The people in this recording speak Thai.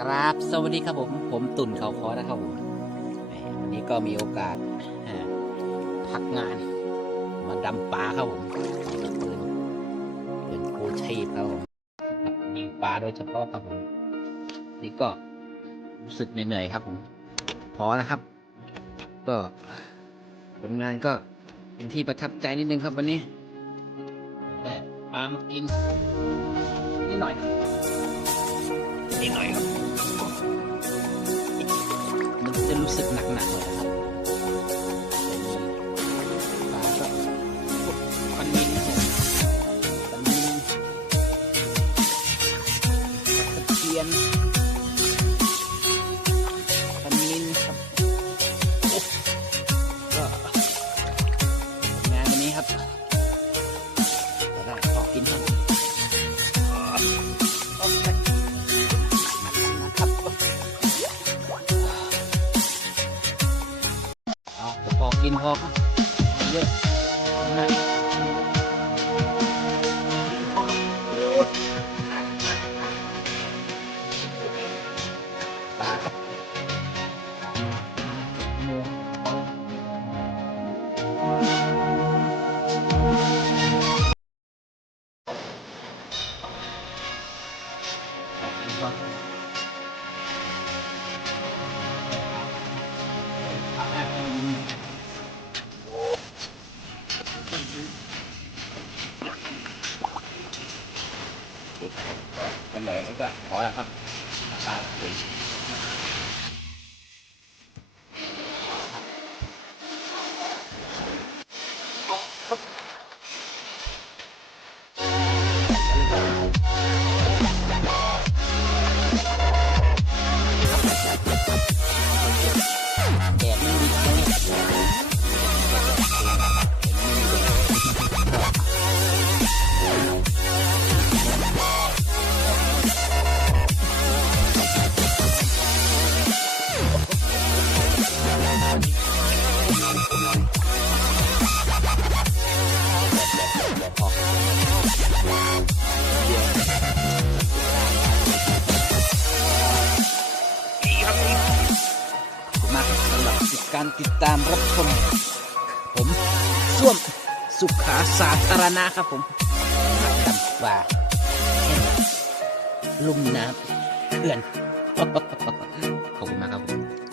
กราบสวัสดีครับผม ผมตุ่นเขาคอนะครับผมวันนี้ก็มีโอกาสพักงาน มาดำปลาครับผมกับปืนปืนคูชีพครับผมยิงปลาโดยเฉพาะครับผม นี่ก็รู้สึกเหนื่อยๆครับผมพอนะครับ ก็ผลงานก็เป็นที่ประทับใจนิดนึงครับวันนี้แต่ปลามากินนิดหน่อย นิดหน่อยครับ มันจะรู้สึกหนักๆเลย กินพอครับเยอะนะปลาครับ หมูเป็นเล สำหรับการติดตามรับชม ผมส้วมสุขาสาธารณะครับผมดำป่าแห้งลุ่มน้ำเอื่อนขอบคุณมากครับผม